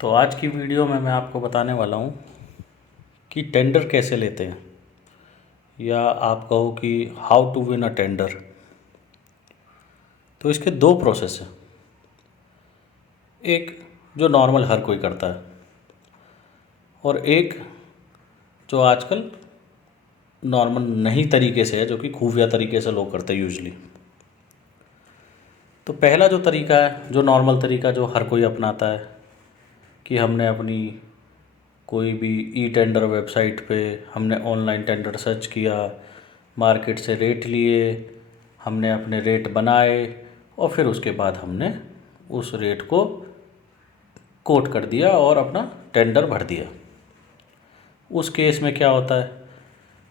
तो आज की वीडियो में मैं आपको बताने वाला हूँ कि टेंडर कैसे लेते हैं, या आप कहो कि how to win a tender. तो इसके दो प्रोसेस हैं। एक जो नॉर्मल हर कोई करता है, और एक जो आजकल नॉर्मल नहीं तरीके से है, जो कि खुफिया तरीके से लोग करते हैं यूजली। तो पहला जो तरीका है, जो नॉर्मल तरीका जो हर कोई अपनाता है, कि हमने अपनी कोई भी ई टेंडर वेबसाइट पे हमने ऑनलाइन टेंडर सर्च किया, मार्केट से रेट लिए, हमने अपने रेट बनाए और फिर उसके बाद हमने उस रेट को कोट कर दिया और अपना टेंडर भर दिया। उस केस में क्या होता है,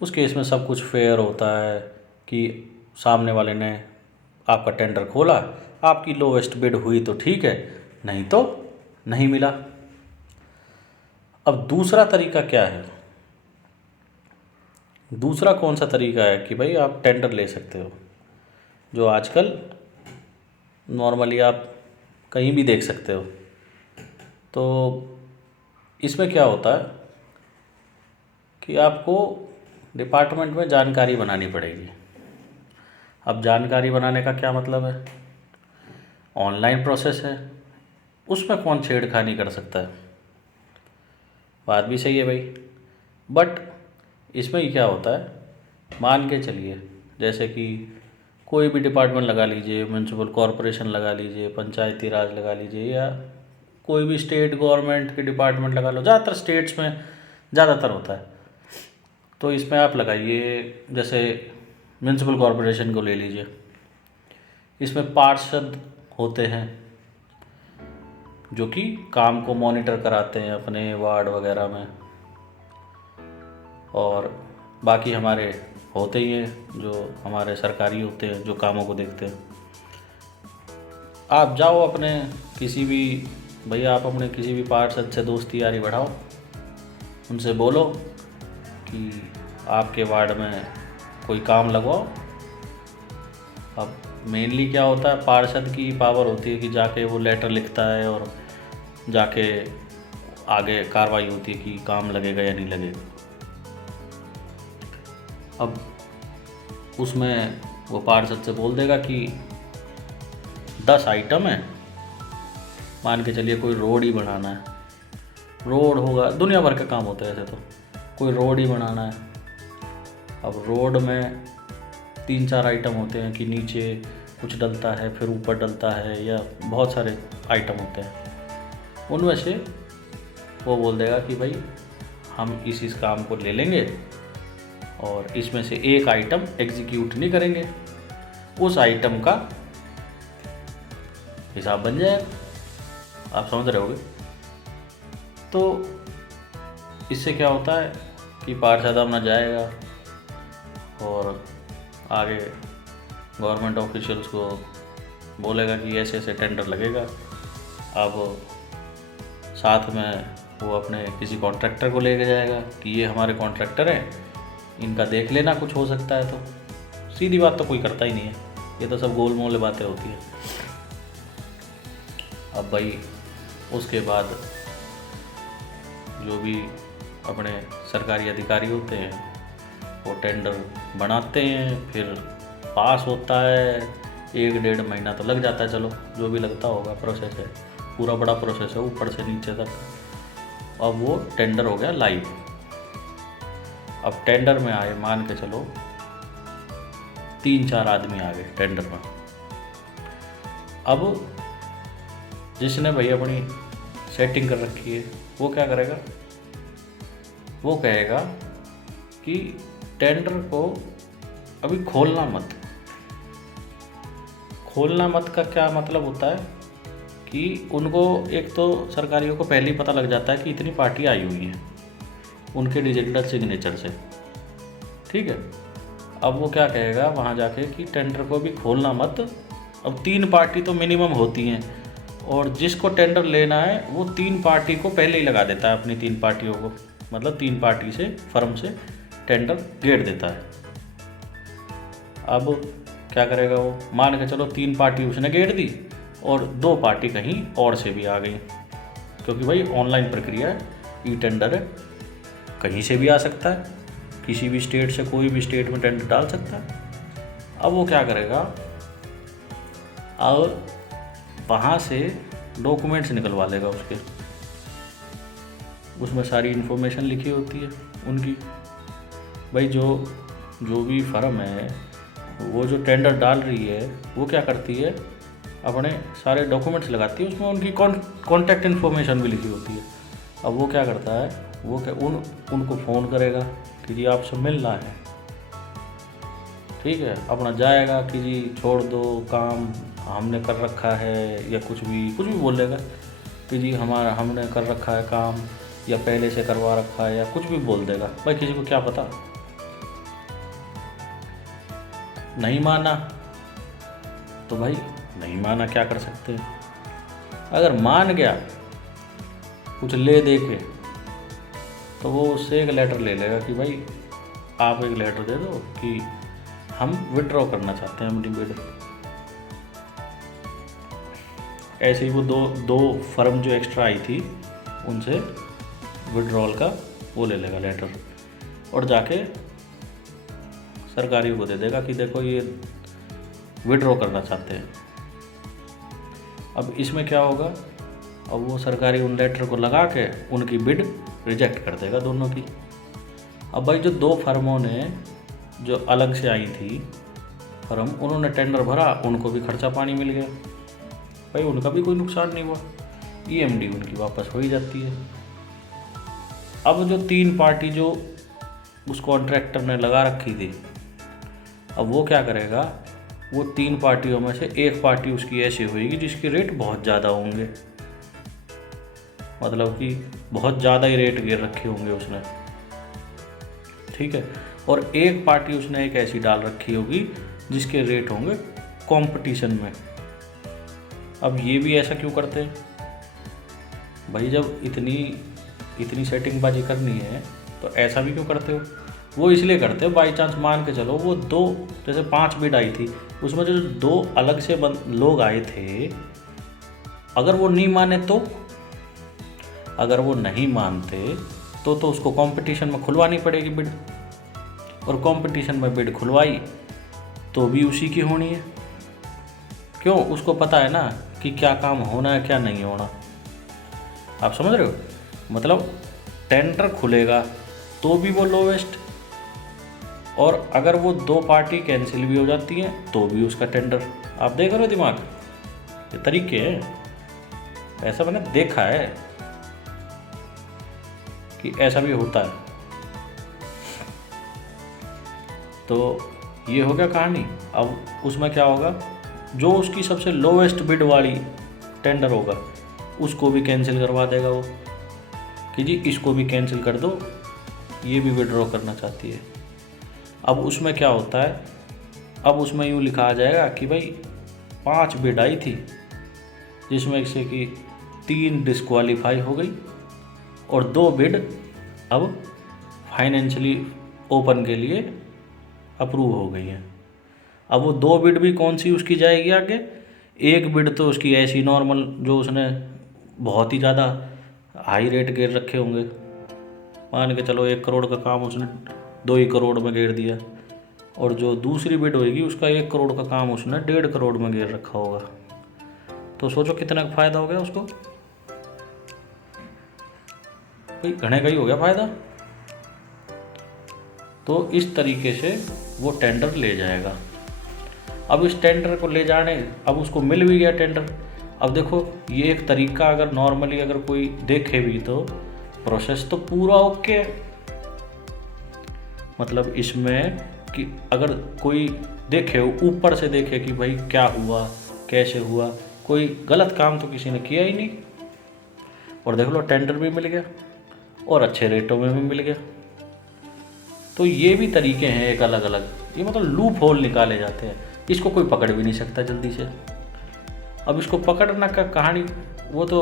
उस केस में सब कुछ फेयर होता है कि सामने वाले ने आपका टेंडर खोला, आपकी लोवेस्ट बिड हुई तो ठीक है, नहीं तो नहीं मिला। अब दूसरा तरीका क्या है? दूसरा कौन सा तरीका है कि भाई आप टेंडर ले सकते हो, जो आजकल नॉर्मली आप कहीं भी देख सकते हो। तो इसमें क्या होता है कि आपको डिपार्टमेंट में जानकारी बनानी पड़ेगी। अब जानकारी बनाने का क्या मतलब है? ऑनलाइन प्रोसेस है, उसमें कौन छेड़खानी कर सकता है? बात भी सही है भाई। बट इसमें क्या होता है, मान के चलिए जैसे कि कोई भी डिपार्टमेंट लगा लीजिए, म्यूनसिपल कॉरपोरेशन लगा लीजिए, पंचायती राज लगा लीजिए, या कोई भी स्टेट गवर्नमेंट के डिपार्टमेंट लगा लो। ज़्यादातर स्टेट्स में ज़्यादातर होता है। तो इसमें आप लगाइए, जैसे म्यूनसिपल कॉरपोरेशन को ले लीजिए, इसमें पार्षद होते हैं जो कि काम को मॉनिटर कराते हैं अपने वार्ड वगैरह में, और बाकी हमारे होते ही हैं जो हमारे सरकारी होते हैं जो कामों को देखते हैं। आप जाओ अपने किसी भी भैया आप अपने किसी भी पार्षद से दोस्ती यारी बढ़ाओ, उनसे बोलो कि आपके वार्ड में कोई काम लगवाओ। अब मेनली क्या होता है, पार्षद की पावर होती है कि जाके वो लेटर लिखता है और जाके आगे कार्रवाई होती है कि काम लगेगा या नहीं लगेगा। अब उसमें वो पार्षद से बोल देगा कि 10 आइटम है, मान के चलिए कोई रोड ही बनाना है, रोड होगा, दुनिया भर के काम होते हैं ऐसे, तो कोई रोड ही बनाना है। अब रोड में 3-4 आइटम होते हैं कि नीचे कुछ डलता है फिर ऊपर डलता है, या बहुत सारे आइटम होते हैं। उनमें से वो बोल देगा कि भाई हम इस काम को ले लेंगे और इसमें से एक आइटम एग्जीक्यूट नहीं करेंगे, उस आइटम का हिसाब बन जाएगा। आप समझ रहे होगे। तो इससे क्या होता है कि पार्षद अपना जाएगा और आगे गवर्नमेंट ऑफिशियल्स को बोलेगा कि ऐसे ऐसे टेंडर लगेगा। अब साथ में वो अपने किसी कॉन्ट्रैक्टर को लेके जाएगा कि ये हमारे कॉन्ट्रैक्टर हैं, इनका देख लेना, कुछ हो सकता है। तो सीधी बात तो कोई करता ही नहीं है, ये तो सब गोल मोल बातें होती हैं। अब भाई उसके बाद जो भी अपने सरकारी अधिकारी होते हैं वो टेंडर बनाते हैं, फिर पास होता है। 1-1.5 महीना तो लग जाता है, चलो जो भी लगता होगा, प्रोसेस है, पूरा बड़ा प्रोसेस है ऊपर से नीचे तक। अब वो टेंडर हो गया लाइव। अब टेंडर में आए, मान के चलो 3-4 आदमी आ गए टेंडर में। अब जिसने भाई अपनी सेटिंग कर रखी है वो क्या करेगा, वो कहेगा कि टेंडर को अभी खोलना मत। खोलना मत का क्या मतलब होता है कि उनको, एक तो सरकारियों को पहले ही पता लग जाता है कि इतनी पार्टी आई हुई हैं उनके डिजिटल सिग्नेचर से, ठीक है। अब वो क्या कहेगा वहाँ जाके कि टेंडर को भी खोलना मत। अब 3 पार्टी तो मिनिमम होती हैं, और जिसको टेंडर लेना है वो 3 पार्टी को पहले ही लगा देता है, अपनी 3 पार्टियों को, मतलब 3 पार्टी से फर्म से टेंडर गेड़ देता है। अब क्या करेगा वो, मान के चलो 3 पार्टी उसने गेड़ दी और 2 पार्टी कहीं और से भी आ गई। क्योंकि भाई ऑनलाइन प्रक्रिया है, ई टेंडर है, कहीं से भी आ सकता है, किसी भी स्टेट से कोई भी स्टेट में टेंडर डाल सकता है। अब वो क्या करेगा, और वहाँ से डॉक्यूमेंट्स निकलवा लेगा उसके, उसमें सारी इन्फॉर्मेशन लिखी होती है उनकी। भाई जो भी फर्म है वो जो टेंडर डाल रही है वो क्या करती है, अपने सारे डॉक्यूमेंट्स लगाती है, उसमें उनकी कॉन्टैक्ट इन्फॉर्मेशन भी लिखी होती है। अब वो क्या करता है, वो क्या उनको फ़ोन करेगा कि जी आपसे मिलना है, ठीक है, अपना जाएगा कि जी छोड़ दो काम हमने कर रखा है, या कुछ भी बोलेगा कि जी हमने कर रखा है काम, या पहले से करवा रखा है, या कुछ भी बोल देगा। भाई किसी को क्या पता, नहीं माना तो भाई नहीं माना, क्या कर सकते हैं। अगर मान गया कुछ ले दे के, तो वो उससे एक लेटर ले लेगा कि भाई आप एक लेटर दे दो कि हम विड्रॉ करना चाहते हैं अपनी बिड। ऐसे ही वो दो फर्म जो एक्स्ट्रा आई थी उनसे विड्रॉल का वो ले लेगा लेटर, और जाके सरकारी को दे देगा कि देखो ये विड्रॉ करना चाहते हैं। अब इसमें क्या होगा, अब वो सरकारी उन लेटर को लगा के उनकी बिड रिजेक्ट कर देगा दोनों की। अब भाई जो दो फर्मों ने जो अलग से आई थी फर्म, उन्होंने टेंडर भरा, उनको भी खर्चा पानी मिल गया, भाई उनका भी कोई नुकसान नहीं हुआ, ईएमडी उनकी वापस हो ही जाती है। अब जो तीन पार्टी जो उस कॉन्ट्रैक्टर ने लगा रखी थी, अब वो क्या करेगा, वो तीन पार्टियों में से एक पार्टी उसकी ऐसी होगी जिसके रेट बहुत ज़्यादा होंगे, मतलब कि बहुत ज़्यादा ही रेट गिर रखे होंगे उसने, ठीक है, और एक पार्टी उसने एक ऐसी डाल रखी होगी जिसके रेट होंगे कंपटीशन में। अब ये भी ऐसा क्यों करते हैं भाई, जब इतनी सेटिंगबाजी करनी है तो ऐसा भी क्यों करते हो। वो इसलिए करते हो, बाई चांस मान के चलो वो दो, जैसे 5 बिड आई थी, उसमें जो दो अलग से लोग आए थे, अगर वो नहीं माने तो, अगर वो नहीं मानते तो उसको कंपटीशन में खुलवानी पड़ेगी बिड, और कंपटीशन में बिड खुलवाई तो भी उसी की होनी है। क्यों, उसको पता है ना कि क्या काम होना है क्या नहीं होना। आप समझ रहे हो, मतलब टेंडर खुलेगा तो भी वो लोवेस्ट, और अगर वो दो पार्टी कैंसिल भी हो जाती हैं तो भी उसका टेंडर। आप देख रहे हो दिमाग, ये तरीके हैं, ऐसा मैंने देखा है कि ऐसा भी होता है। तो ये हो गया कहानी। अब उसमें क्या होगा, जो उसकी सबसे लोवेस्ट बिड वाली टेंडर होगा उसको भी कैंसिल करवा देगा वो, कि जी इसको भी कैंसिल कर दो, ये भी विड्रॉ करना चाहती है। अब उसमें क्या होता है, अब उसमें यूँ लिखा आ जाएगा कि भाई 5 बिड आई थी जिसमें से कि 3 डिस्क्वालीफाई हो गई और 2 बिड अब फाइनेंशियली ओपन के लिए अप्रूव हो गई हैं। अब वो 2 बिड भी कौन सी उसकी जाएगी आगे, एक बिड तो उसकी ऐसी नॉर्मल जो उसने बहुत ही ज़्यादा हाई रेट घेर रखे होंगे, मान के चलो 1 करोड़ का काम उसने 2 ही करोड़ में घेर दिया, और जो दूसरी बिड होगी उसका 1 करोड़ का काम उसने 1.5 करोड़ में घेर रखा होगा। तो सोचो कितना फ़ायदा हो गया उसको, भाई घने का ही हो गया फ़ायदा। तो इस तरीके से वो टेंडर ले जाएगा। अब इस टेंडर को ले जाने, अब उसको मिल भी गया टेंडर। अब देखो ये एक तरीका, अगर नॉर्मली अगर कोई देखे भी तो प्रोसेस तो पूरा ओके है, मतलब इसमें कि अगर कोई देखे, ऊपर से देखे कि भाई क्या हुआ कैसे हुआ, कोई गलत काम तो किसी ने किया ही नहीं, और देख लो टेंडर भी मिल गया और अच्छे रेटों में भी मिल गया। तो ये भी तरीके हैं एक अलग अलग, ये मतलब लूप होल निकाले जाते हैं, इसको कोई पकड़ भी नहीं सकता जल्दी से। अब इसको पकड़ना का कहानी वो तो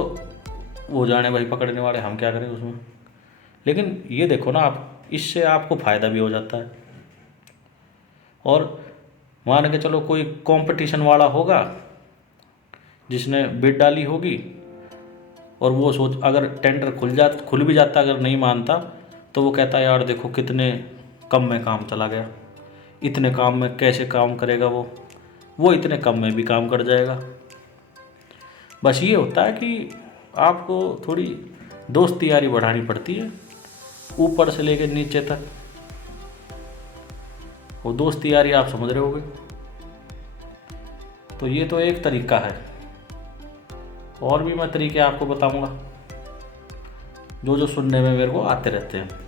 वो जाने भाई, पकड़ने वाले, हम क्या करें उसमें। लेकिन ये देखो ना आप, इससे आपको फ़ायदा भी हो जाता है। और मान के चलो कोई कंपटीशन वाला होगा जिसने बिड डाली होगी, और वो सोच, अगर टेंडर खुल भी जाता, अगर नहीं मानता तो वो कहता है यार देखो कितने कम में काम चला गया, इतने काम में कैसे काम करेगा वो इतने कम में भी काम कर जाएगा। बस ये होता है कि आपको थोड़ी दोस्ती यारी बढ़ानी पड़ती है, ऊपर से लेकर नीचे तक। वो दोस्ती यारी आप समझ रहे होगे। तो ये तो एक तरीका है, और भी मैं तरीके आपको बताऊंगा जो जो सुनने में मेरे को आते रहते हैं।